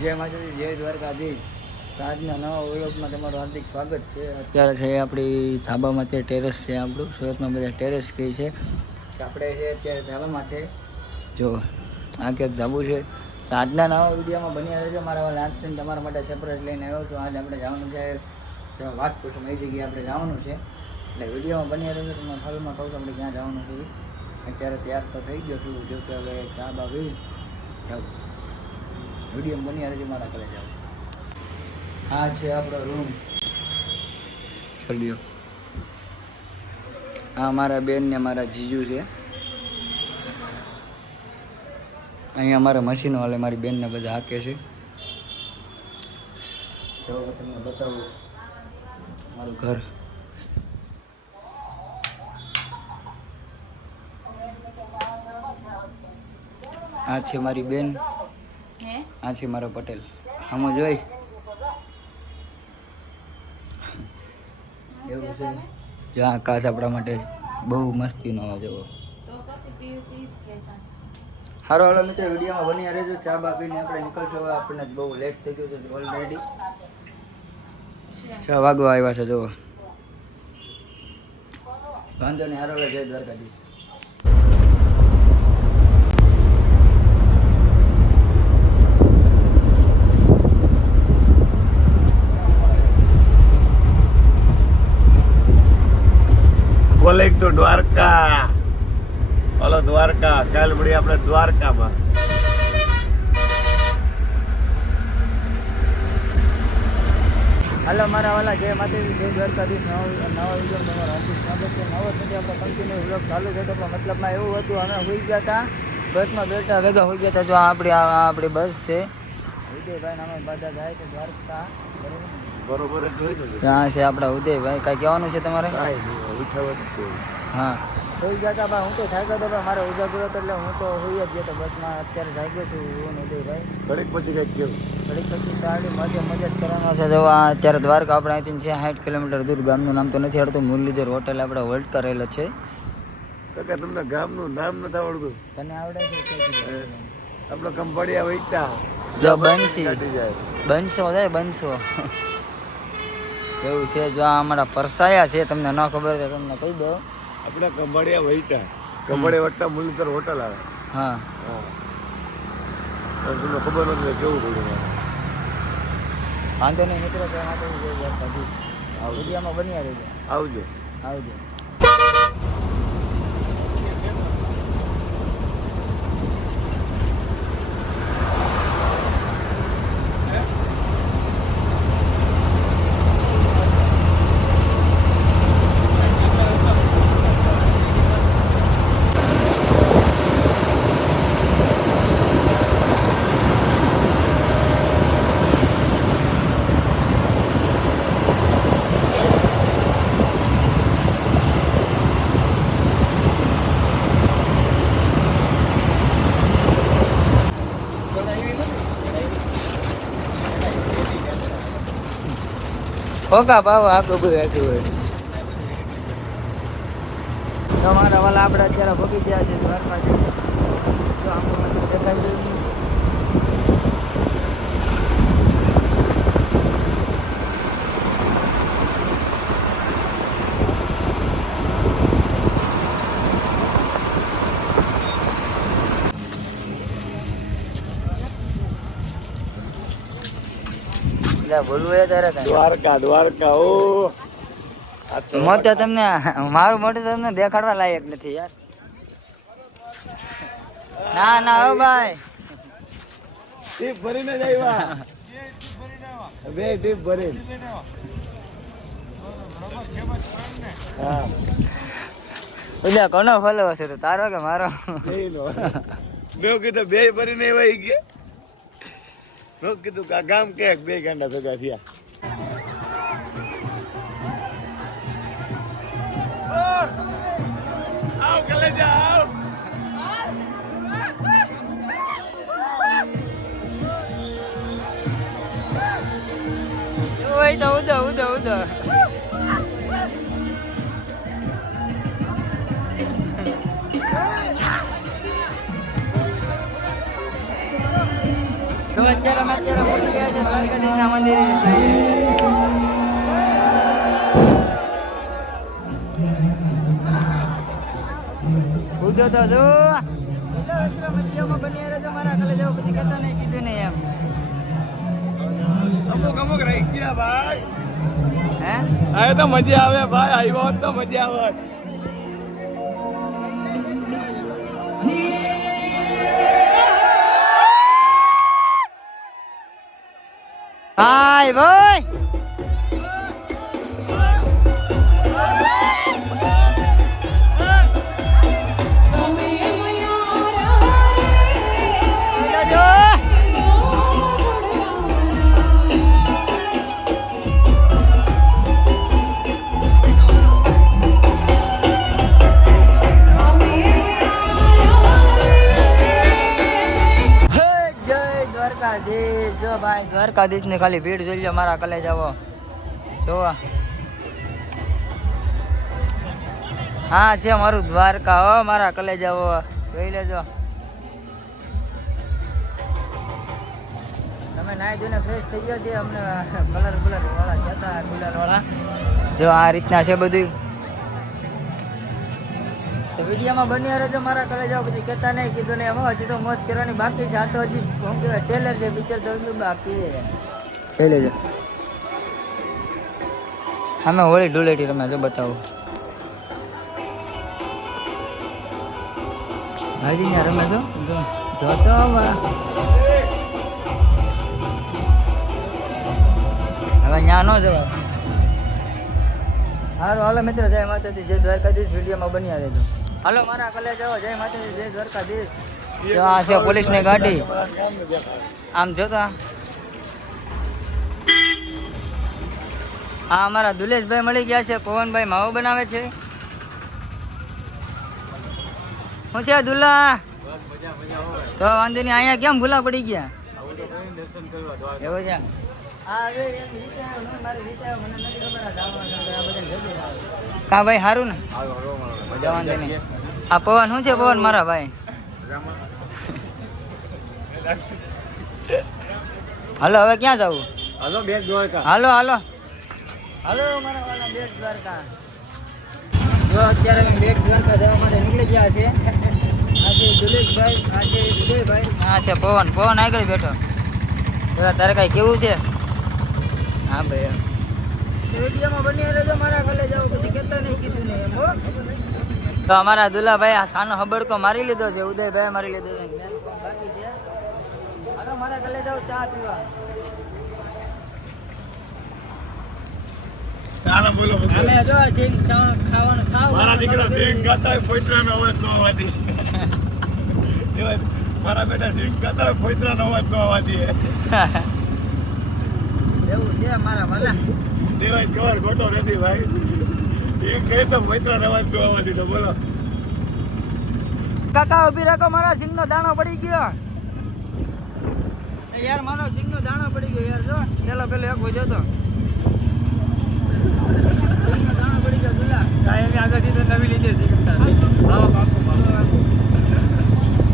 જય માતાજી, જય દ્વારકાધીશ. આજના નવા વ્લોગમાં તમારું હાર્દિક સ્વાગત છે. અત્યારે છે આપણી ધાબામાં તે ટેરેસ છે. આપણું સુરતમાં બધા ટેરેસ કહે છે. આપણે છે અત્યારે ધાબામાં છે. જો આ ક્યાંક ધાબુ છે. તો આજના નવા વિડીયોમાં બન્યા રહેજો. મારા લાંચને તમારા માટે સેપરેટ લઈને આવ્યો છું. આજે આપણે જવાનું છે વાત પૂછું એ જગ્યાએ આપણે જવાનું છે. એટલે વિડીયોમાં બન્યા રહેજો. તમને હાલમાં કહું છું આપણે ક્યાં જવાનું છે. અત્યારે તૈયાર તો થઈ ગયો છું. જો કે હવે ધાબા ગઈ જાઉં. વિડીયો બની રહેજો મારા ઘરે જાવ. આ છે આપણો રૂમ. ચલ્યો. આ મારા બેન ને મારા જીજુ છે. અહીંયા મારા મશીનો હાલે, મારી બેનને બધા હાકે છે. ચાલો તમને બતાવું મારું ઘર. આ છે મારી બેન, આ છે મારો પટેલ. આમાં જોઈ એવું છે. જો આ કાચ આપણા માટે બહુ મસ્તીનો જેવો. હારો હાલો મિત્રો, વિડીયોમાં બની રહેજો. ચા બા પીને આપણે નીકળશું. હવે આપણને બહુ લેટ થઈ ગયું છે ઓલરેડી. 6 વાગવા આવ્યા છે. જો વાંધો નહીં. હારો હાલો, જય દ્વારકાધીશ. કોલેજ તો દ્વારકા, હલો દ્વારકા. કાલ મળી આપણે દ્વારકામાં. હાલો મારા વાલા, જય માતાજી, જય દ્વારકાધીશ. નવા વિડીયો તમારું હાર્દિક સ્વાગત છે. નવો નથી આપણો કન્ટિન્યુ વ્લોગ ચાલુ છે. તો મતલબમાં એવું હતું, અમે હોઈ ગયા હતા બસમાં બેઠા ભેગા હોઈ ગયા હતા. જો આપણી બસ છે. ઉદયભાઈ નામે બધા જાય છે દ્વારકા. બરોબર જ જોઈ લો. ત્યાં છે આપણા ઉદયભાઈ. કાંઈ કહેવાનું છે તમારે? હા, હોઈ ગયા હતા. હું તો થાક્યો હતો, મારે ઉજાગરો હતો એટલે હું તો હોઈ જ ગયો હતો બસમાં. અત્યારે જાગ્યો છું હું ઉદયભાઈ. ઘડીક પછી કંઈક કેવું, ઘડીક પછી તાળી મજા જ કરવાના છે. જો અત્યારે દ્વારકા આપણે અહીંથી છે 60 કિલોમીટર દૂર. ગામનું નામ તો નથી આવડતું. મુરલીધર હોટેલ આપણે હોલ્ડ કરેલો છે. કાકા તમને ગામનું નામ નથી આવડતું? તને આવડે છે? આપણો કંપડિયા વૈટા. જો બંસી બનશો થાય બનશો એવું છે. જો આ અમારા પરસાયા છે. તમને ન ખબર છે તમને કહી દો. આપણે કંપડિયા વૈટા, કંપડિયા વટ્ટા મુરલીધર હોટલ આવે. હા હા, તમને ખબર નથી કેવું થયું. વાંધો નહીં મિત્રો. છે માટે વિડીયોમાં બન્યા રહેજો. આવજો. આવજો. ઓકા ભાવ આખું બધું હતું હોય. તમારા વાલા આપણે અત્યારે ભોગી ગયા છે દ્વારકા. જો આખું બધું દેખાય છે. બોલવું એ તારે દ્વારકા, દ્વારકા. ઓ મોટે તમને મારું મોટું તમને દેખાડવા લાયક નથી યાર. ના ના હો ભાઈ, ટીપ ભરીને જ આવ્યા. બે ટીપ ભરીને. હા, ઉદ્યા કોનો ફોલો હશે તો તારો કે મારો? મેં કીધું બે ભરીને આવ્યા ગયા. મેં કીધું કે ગામ કે બે ગાંડા ભેગા થયા. આવ કલેજા આવ. ઓય તો ઉદા તો અત્યારે અમે પહોંચી ગયા છે દ્વારકાધીશના મંદિરે. કૂદો તો જો મધ્યમાં બની રહ્યો તો મારા કલે જવું પછી કહેતા નહીં કીધું નહીં એમ. અમુક રહી ગયા ભાઈ. હે આ તો મજા આવે ભાઈ, આવ્યો હોત તો મજા આવે. હાય ભાઈ જો ભાઈ દ્વારકાધીશ ને ખાલી ભીડ જોઈ લો મારા કલે જાવો જોવા. હા છે મારું દ્વારકા હો, મારા કલે જાવો જોઈ લેજો. તમે નાઈ ધોઈને ફ્રેશ થઈ ગયા છે, અમને કલર વાળા જતા ગુલાલ વાળા જો આ રીતના છે બધું. તો વિડીયોમાં બન્યા રહેજો મારા કલે જાઓ પછી કહેતા નહીં કીધું નહીં. એમાં હજી તો મોજ કરવાની બાકી છે. આ તો હજી શું કહેવાય ટેલર છે, પિક્ચર તો એટલું બાકી છે. જોઈ લેજો અમે હોળી ધૂળેટી રમે જો બતાવું. હજી ત્યાં રમે છો જોતો હવે ત્યાં ન જવા. હાલો હાલો મિત્રો, જય માતાજી, જય દ્વારકાધીશ. વિડીયોમાં બન્યા રહેજો. હાલો મારા કલે જાઓ, જય માતાજી, જય દ્વારકાધીશ. આ છે પોલીસની ગાડી આમ જોતા. હા અમારા દુલેશભાઈ મળી ગયા છે. પવનભાઈ માવો બનાવે છે. શું છે દુલ્લા? તો વાંધો નહીં. અહીંયા કેમ ભૂલા પડી ગયા? એવું છે. કા ભાઈ સારું ને? વાંધો નહીં. આ પવન શું છે? પવન મારા ભાઈ. હાલો હવે ક્યાં જવું? હાલો બેટ દ્વારકા. હાલો હાલો હાલો મારા વાલા બેટ દ્વારકા. જો અત્યારે અમે બેટ દ્વારકા જવા માટે નીકળી ગયા છે. આ છે દુલેશભાઈ, આ છે ઉદયભાઈ, આ છે પવન. પવન આગળ બેઠો. તારે કઈ કેવું છે? હા ભાઈ વિડીયોમાં બની રહેજો મારા કલે જાવ પછી કહેતા નહીં કીધું નહીં એમ હો. તો અમારા દુલાભાઈ આ સાનો હબડકો મારી લીધો છે, ઉદયભાઈ મારી લીધો છે. બાકી છે. હાલો મારા કલે જાવ ચા પીવા. ચાલો બોલો. અમે જો સિંગ ખાવાનું સાવ મારા દીકરા સિંગ ગાતા હોય પોઈત્રાનો અવાજ ન આવવાથી. મારા બેટા સિંગ ગાતા હોય પોઈત્રાનો અવાજ ન આવવાથી. એવું છે મારા વાલા. દેવાય કવર ખોટો નથી ભાઈ. સિંગ કહે તો પોઈત્રાનો અવાજ ન આવવાથી. તો બોલો કાકા ઉભી રાખો, મારા સિંગનો દાણો પડી ગયો યાર. મારો સિંગનો દાણો પડી ગયો યાર. જો ચલો પેલો એક હોય જોતો સિંગનો દાણો પડી ગયો દુલા. કાયમી આગળથી તો નવી લીધે સિંગ.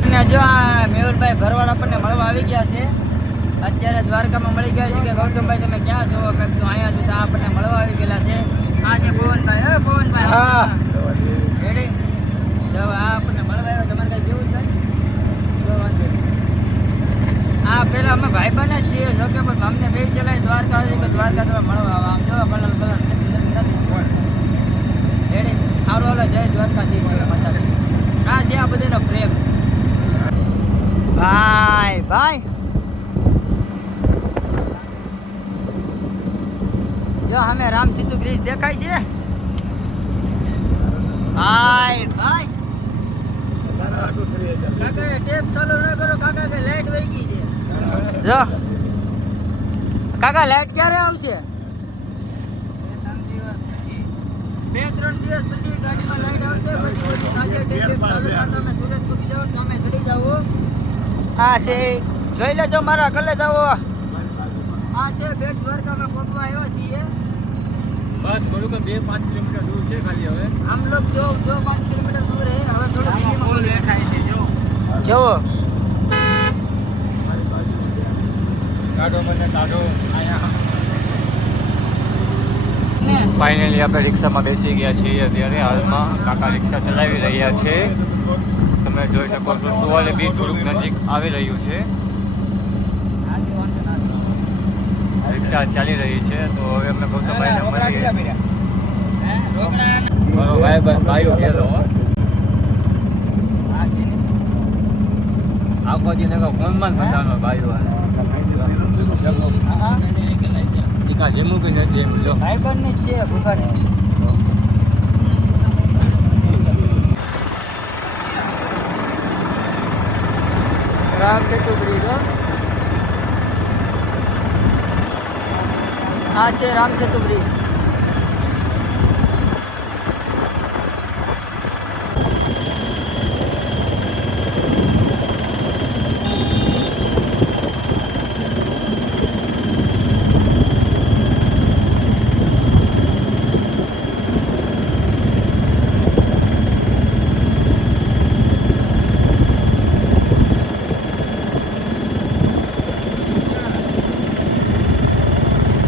અને જો આ મેહુલભાઈ ભરવાડ આપણને મળવા આવી ગયા છે. અત્યારે દ્વારકામાં મળી ગયા છે કે ગૌતમભાઈ તમે ક્યાં છો? મેં કીધું અહીંયા છું. તો આપણને મળવા આવી ગયેલા છે. આ છે પવનભાઈ. હે પવનભાઈ હા રેડી. જો આ આપણને મળવા આવ્યો. તમારે કઈ જેવું છે? જો વાંધો નહીં. આ પેલા અમે ભાઈ બને જ છીએ જોકે, પણ અમને બે ચલાય દ્વારકા કે દ્વારકા તમે મળવા આવો. આમ જો કલર રેડી. સારું હાલો, જય દ્વારકાધીશ, જય માતાજી. આ છે આ બધાનો પ્રેમ. ભાઈ ભાઈ જો અમે રામચંદ્ર બ્રિજ દેખાય છે. ભાઈ ભાઈ કાકા ટેપ ચાલુ ન કરો કાકા, કે લાઈટ વહી ગઈ છે. જો કાકા લાઈટ ક્યારે આવશે? 2-3 દિવસ પછી ગાડીમાં લાઈટ આવશે. પછી ઓછી થશે. ટેપ ચાલુ થતા અમે સુરત મૂકી જાવ તો અમે ચડી જાવ. આ છે જોઈ લેજો મારા કલે જાવો. આ છે બેટ દ્વારકામાં પહોંચવા આવ્યો છીએ. બસ બરોબર 2-5 કિલોમીટર દૂર છે ખાલી. હવે हम लोग जो 5 किलोमीटर दूर है. હવે થોડું દેખાય છે. જો જોવો ફાઇનલી આપણે રિક્ષામાં બેસી ગયા છીએ અત્યારે હાલમાં કાકા રિક્ષા ચલાવી રહ્યા છે. તમે જોઈ શકો છો સુવાલે બીચ થોડુંક નજીક આવી રહ્યું છે. રિક્ષા ચાલી રહી છે તો હવે અમે ગૌતમભાઈને મળીએ. ભાઈઓ ગયેલો આખો દી ફોનમાં ફસાનો ભાઈઓ જેમું કઈ નથી જેમ લો ભાઈબંધની જ છે ભૂખાની. રામ સેતુ બ્રિજ આ છે રામ સેતુ બ્રિજ.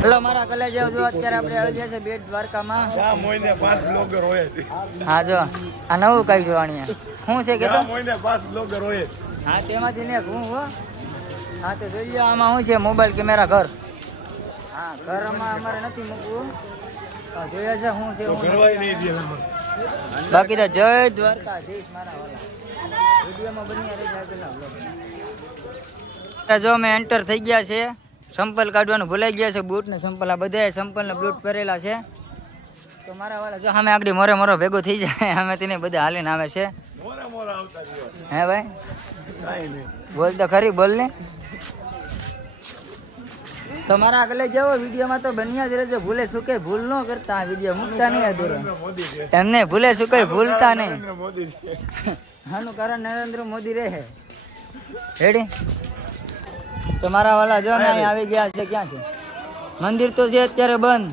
હેલો મારા કલેજ જો અત્યારે આપણે આવી ગયા છે બેટ દ્વારકામાં. આ મોઈને 5 બ્લોગર હોય છે. હા જો આ નવું કઈ જોવાની શું છે કે આ મોઈને 5 બ્લોગર હોય. હા તેમાંથી ને હું હો. હા તો જોઈ લો આમાં શું છે મોબાઈલ કેમેરા ઘર. હા ઘરમાં અમારે નથી મૂકવું. જોઈએ છે શું છે ઘરવાય નહીં દે. બાકી તો જય દ્વારકાધીશ મારા વાળા વિડીયોમાં બની રહી જાય. જો અમે એન્ટર થઈ ગયા છે. સંપલ કાઢવાનું ભૂલાઈ ગયા છે. બૂટ ને સંપલ આ બધા સંપલ ને બૂટ પહેરેલા છે. તો મારા વાળા જો અમે આગળ મોરે મોરો ભેગો થઈ જાય અમે તેને બધા હાલીને આવે છે. મોરા મોરા આવતા રહ્યો. હે ભાઈ કાઈ નહીં. બોલ તો ખરી બોલ ને. તમારા આગળ જાઓ વિડીયોમાં તો બન્યા જ રહેજો. ભૂલે શું કઈ ભૂલ ન કરતા. આ વિડીયો મૂકતા નહીં અધૂરો. એમને ભૂલે શું કઈ ભૂલતા નહીં. આનું કારણ નરેન્દ્ર મોદી રહે. રેડી તો મારા વાલા જો ને અહીં આવી ગયા છે. ક્યાં છે મંદિર? તો છે અત્યારે બંધ.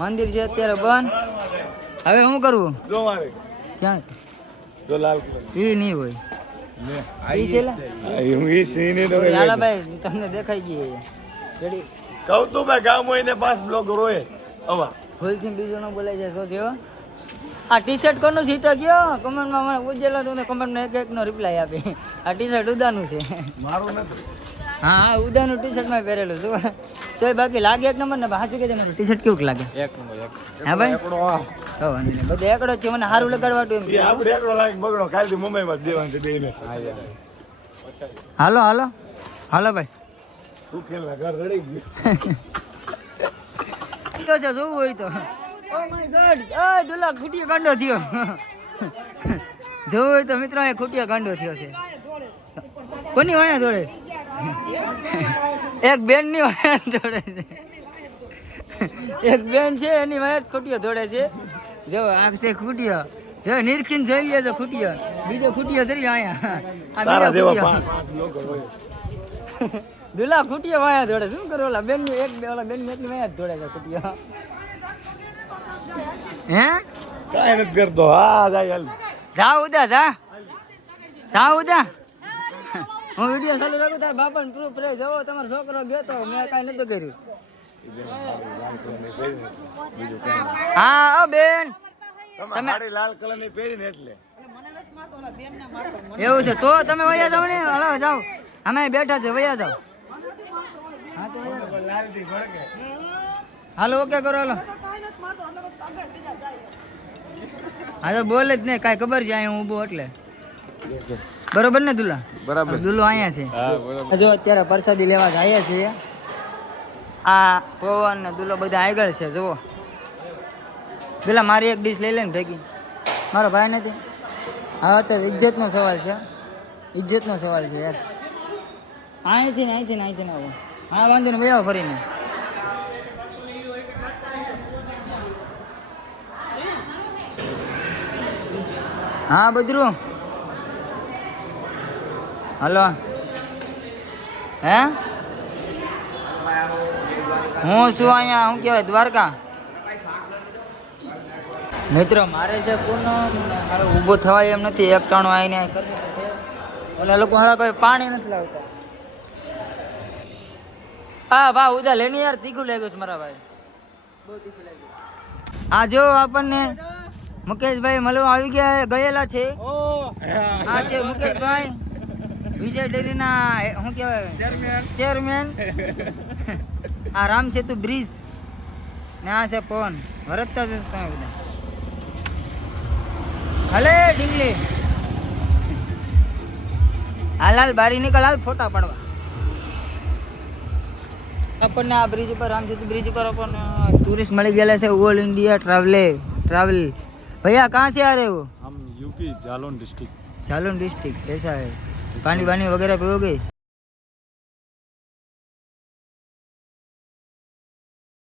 મંદિર છે અત્યારે બંધ. હવે શું કરવું? જો આવે ક્યાં જો લાલ ઈ નહીં હોય. ઈ છે લા? હું ઈ સીને તો હાલા ભાઈ તમને દેખાઈ ગઈ રેડી. કહું તું ભાઈ ગામ હોય ને 5 બ્લોગર હોય. આવા ભૂલથી બીજું ન બોલાઈ જાય. શું થયો? આ ટી શર્ટ કોનું સીતો ગયો? કમેન્ટમાં મને પૂછેલો તો કમેન્ટમાં એક નો રિપ્લાય આપી. આ ટી શર્ટ ઉદાનું છે. મારું નથી. હા હા ઉદાનું ટી શર્ટમાં પહેરેલું છું. તોય બાકી લાગે એક નંબર ને સાચું કે ટી શર્ટ કેવું લાગે? એક નંબર એક. હા ભાઈ એકડો આ તો વાંધો નહીં. બધે એકડો જ છે. મને સારું લગાડવાતું એમ. એ આપણે એકડો લાગ બગડો કાલથી મુંબઈમાં જ દેવાનું છે બેને. હાલો હાલો હાલો ભાઈ તું ખેલના ઘર રડી ગયું. તો છે જોવું હોય તો. ઓ માય ગોડ આ દુલા ખૂટિયો ગાંડો થયો. જોવું હોય તો મિત્રો એ ખૂટિયો ગાંડો થયો છે. કોની વાયા દોડે છે? એક બેન ની વાયા દોડે છે. એક બેન છે એની વાયા જ ખૂટિયો દોડે છે. જો આ છે ખૂટિયો. જો નિરખીને જોઈ લેજો ખૂટિયો. બીજો ખૂટિયો તરી આયા. આ તારા બીજો જેવા ખૂટિયો. 5 બ્લોગર હોય. દુલા ખૂટિયો વાયા દોડે. શું કરો ઓલા બેન ની એક બે ઓલા બેન ની એકની વાયા જ દોડે છે ખૂટિયો. હે કાઈ નથી કરતો. હા જાય હાલ. જા ઉદા જા જા ઉદા. હું વિડીયો ચાલુ રાખું તાર બાપાને પ્રૂફ રહે. જવો તમારો છોકરો ગયો તો મેં કાંઈ નતું કર્યું. હા ઓ બેન તમે હાડી લાલ કલરની પહેરીને એટલે એવું છે તો તમે વયા જાવ ને. હાલો જાઓ અમે બેઠા છે વયા જાઓ. હા તો વયા જાઓ. લાલથી ભડકે. હાલો ઓકે કરો હાલો. હા તો બોલે જ નહીં કાંઈ ખબર છે અહીંયા ઊભો એટલે બરોબર ને દુલા? બરાબર. દુલો અહીંયા છે. હા બરાબર. જો અત્યારે પ્રસાદી લેવા જઈએ છીએ. આ પવન ને દુલો બધા આગળ છે. જુઓ પેલા મારી એક ડીશ લઈ લે ને ભેગી. મારો ભાઈ નથી. હા તો ઇજ્જતનો સવાલ છે. ઇજ્જતનો સવાલ છે યાર. અહીંથી ને અહીંથી ને અહીંથી ને આવો. હા વાંધો ને ભાઈ આવો ફરીને. હા બદરું હલો હે હું છું અહીંયા શું કહેવાય દ્વારકા. મિત્રો મારે છે પૂનમ હાલો ઊભો થવાય એમ નથી. એક ટાણું આવીને કરવું છે. ઓલા લોકો હાલા કોઈ પાણી નથી લાવતા. હા ભા ઉધા લેની યાર તીખું લાગ્યું છે મારા ભાઈ બહુ તીખું લાગ્યું આ જો આપણને મુકેશભાઈ મળવા આવી ગયા ગયેલા છે આ છે મુકેશભાઈ વિજય ડેરીના શું કહેવાય ચેરમેન આ રામ સેતુ બ્રિજ ને આ છે પવન વરતતા જશે તમે બધા હલે ઢીંગલી હાલ હાલ બારી નીકળ હાલ ફોટા પાડવા આપણને આ બ્રિજ ઉપર રામ સેતુ બ્રિજ ઉપર આપણને टूरिस्ट मिल गया है ऑल इंडिया ट्रैवल भैया कहाँ से आ रहे हो हम UP Jalaun district Jalaun district ऐसा है पानी वानी वगैरह पियोगे